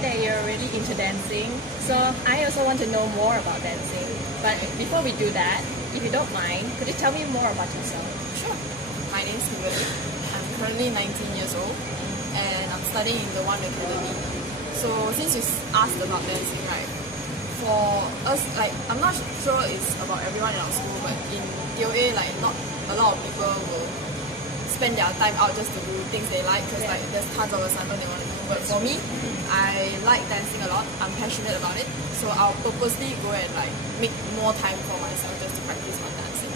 said that you're really into dancing, so I also want to know more about dancing. But before we do that, if you don't mind, could you tell me more about yourself? Sure. My name is Kimberly. I'm currently 19 years old and I'm studying in the One Academy. So since you asked about dancing, right? For us, like, I'm not sure it's about everyone in our school, but in DOA, like, not a lot of people will spend their time out just to do things they like, because like there's tons of assignments they want to do. But for me, I like dancing a lot. I'm passionate about it, so I'll purposely go and like make more time for myself just to practice my dancing.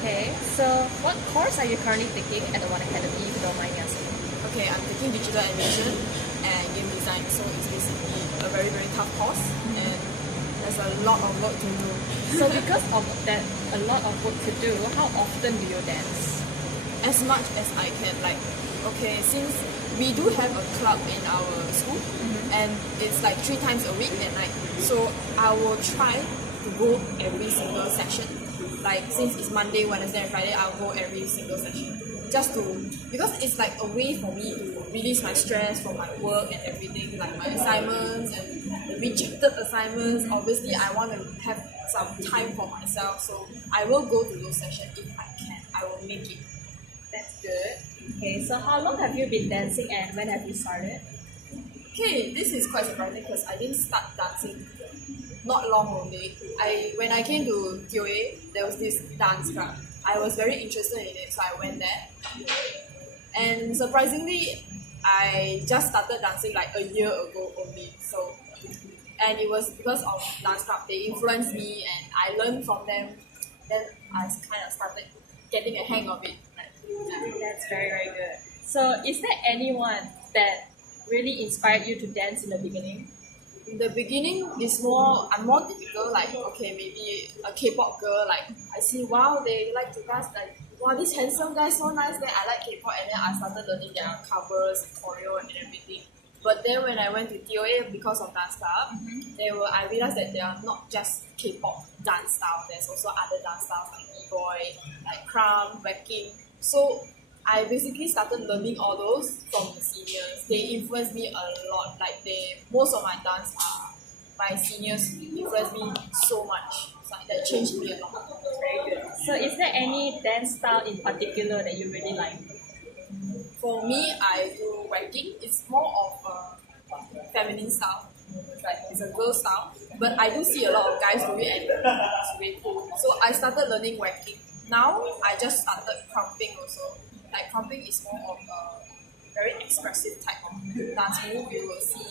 Okay, so what course are you currently taking at the One Academy, if you don't mind me asking? Okay, I'm taking digital animation and game design, so it's basically a very, very tough course, and there's a lot of work to do. So because of that, a lot of work to do, how often do you dance? As much as I can. Like, okay, since we do have a club in our school, and it's like 3 times a week at night, so I will try to go every single session. Like, since it's Monday, Wednesday and Friday, I'll go every single session, just to, because it's like a way for me to release my stress from my work and everything, like my assignments and the rejected assignments. Obviously I want to have some time for myself, so I will go to those sessions if I can. I will make it. That's good. Okay, so how long have you been dancing and when have you started? Okay, this is quite surprising because I didn't start dancing not long only. When I came to DOA, there was this dance club. I was very interested in it, so I went there. And surprisingly, I just started dancing like a year ago only. So, and it was because of dance club. They influenced me and I learned from them. Then I kind of started getting a hang of it. That's very, very good. So is there anyone that really inspired you to dance in the beginning? In the beginning, I'm more typical, like, okay, maybe a K-pop girl, like, I see, wow, they like to dance, like, wow, this handsome guy, so nice, then I like K-pop, and then I started learning their covers, choreo, and everything. But then when I went to DOA, because of dance club, I realized that there are not just K-pop dance style, there's also other dance styles like b-boy, like crumb, whacking. So I basically started learning all those from the seniors. They influenced me a lot. Like, most of my seniors influenced me so much. So that changed me a lot. Very good. So is there any dance style in particular that you really like? For me, I do whacking. It's more of a feminine style. It's a girl style. But I do see a lot of guys do it and it's really cool. So I started learning whacking. Now I just started crumping also. Like, crumping is more of a very expressive type of dance move. You will see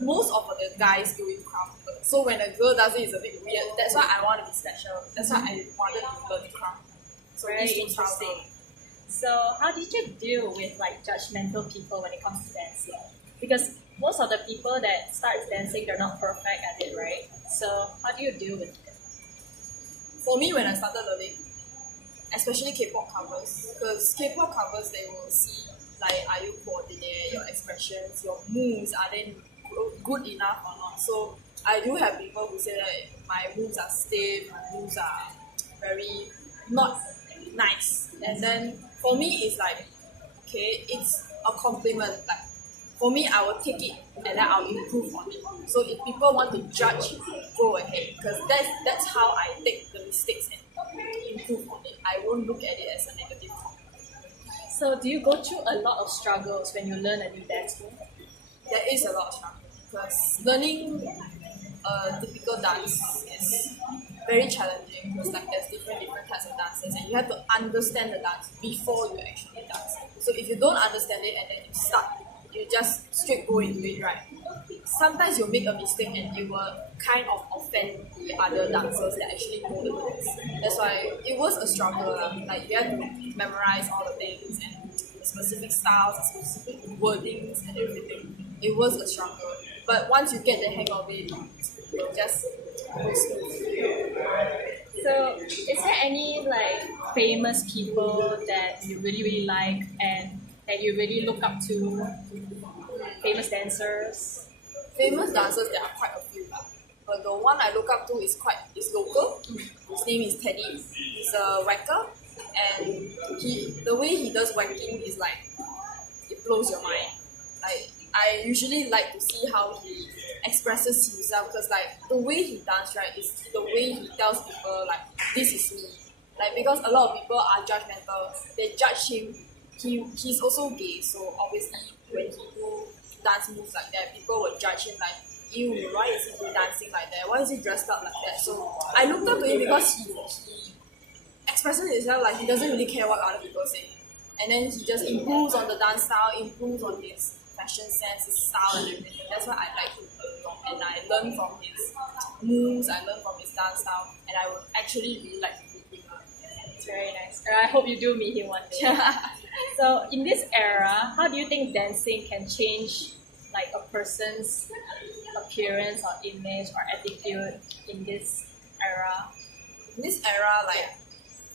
most of the guys doing crump. So when a girl does it, it's a bit weird. That's why I want to be special. That's why I wanted to learn crump. So very interesting. So how did you deal with like judgmental people when it comes to dancing? Because most of the people that start dancing, they're not perfect at it, right? So how do you deal with it? For me, when I started learning, especially K-pop covers, because K-pop covers, they will see, like, are you coordinate, your expressions, your moves, are they good enough or not? So I do have people who say that my moves are stiff, my moves are very not nice. And then for me, it's like, okay, it's a compliment. Like, for me, I will take it and then I'll improve on it. So if people want to judge, go ahead, because that's how I take the mistakes and improve on it. I won't look at it as a negative comment. So do you go through a lot of struggles when you learn a new dance move? There is a lot of struggle because learning a typical dance is very challenging because like there's different types of dances and you have to understand the dance before you actually dance. So if you don't understand it and then you just straight go into it, right? Sometimes you'll make a mistake and you will kind of offend the other dancers that actually know the dance. That's why it was a struggle. Like, you have to memorize all the things and the specific styles, the specific wordings and everything. It was a struggle. But once you get the hang of it, you'll just go smooth. So is there any like famous people that you really, really like and that you really look up to? Famous dancers? Famous dancers, there are quite a few. But the one I look up to is local. His name is Teddy. He's a whacker. And the way he does whacking is like, it blows your mind. Like, I usually like to see how he expresses himself, because like the way he dances, right, is the way he tells people like this is me. Like, because a lot of people are judgmental, they judge him. He's also gay, so obviously when he do dance moves like that, people would judge him like, ew, why is he dancing like that? Why is he dressed up like that? So I looked up to him because he expresses himself like he doesn't really care what other people say. And then he just improves on the dance style, improves on his fashion sense, his style and everything. That's why I like him a lot. And I learn from his moves, I learn from his dance style, and I would actually really like to meet him. It's very nice. I hope you do meet him one day. So in this era, how do you think dancing can change like a person's appearance or image or attitude in this era? In this era, like,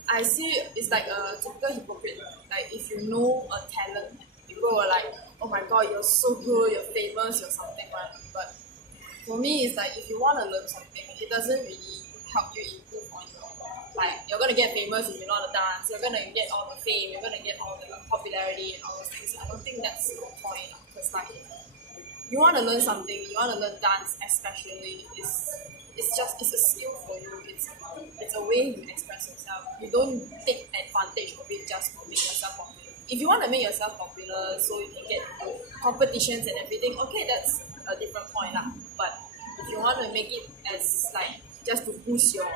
I see it's like a typical hypocrite. Like, if you know a talent, people are like, oh my god, you're so good, you're famous, you're something, right? But for me, it's like, if you want to learn something, it doesn't really help you improve on your, like, you're going to get famous if you know how to dance, you're going to get all the fame, you're going to get all the popularity and all those things. I don't think that's the point, because like, you want to learn something, you want to learn dance especially, it's a skill for you, it's a way you express yourself. You don't take advantage of it just to make yourself popular. If you want to make yourself popular so you can get competitions and everything, okay, that's a different point lah. But if you want to make it as like just to boost your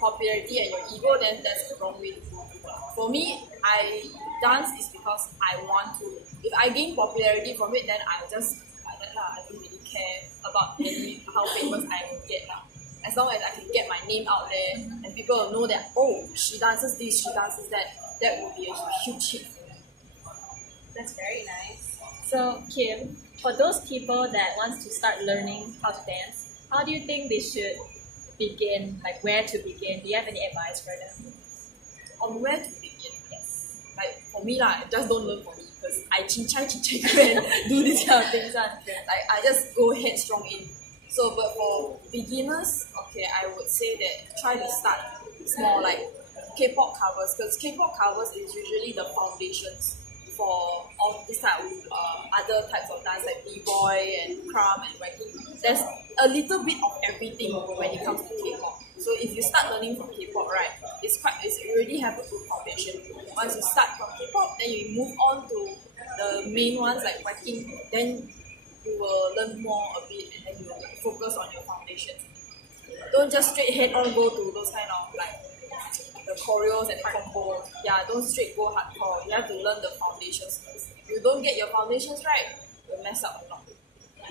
popularity and your ego, then that's the wrong way to go. For me, I dance is because I want to. If I gain popularity from it, then I just like that lah. I don't really care about how famous I will get lah. As long as I can get my name out there and people will know that, oh, she dances this, she dances that, that will be a huge hit for me. That's very nice. So Kim, for those people that wants to start learning how to dance, how do you think they should begin? Like, where to begin? Do you have any advice for them? On where to begin? Yes. Like, for me lah, just don't learn for me, because I chincai and do this kind of things. Like, I just go headstrong in. So, but for beginners, okay, I would say that try to start small, like K-pop covers, because K-pop covers is usually the foundations for all this type of other types of dance like b-boy and crumb and wacking. There's a little bit of everything when it comes to K-pop. So if you start learning from K-pop, right, you already have a good foundation. Once you start from K-pop, then you move on to the main ones like wacking, then you will learn more a bit and then you will like, focus on your foundations. Don't just straight head on go to those kind of like the choreos and the combos. Yeah, don't straight go hardcore. You have to learn the foundations first. If you don't get your foundations right, you'll mess up a lot.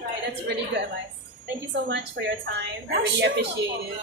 Right, that's really good advice. Thank you so much for your time. I Yeah, really sure. appreciate it.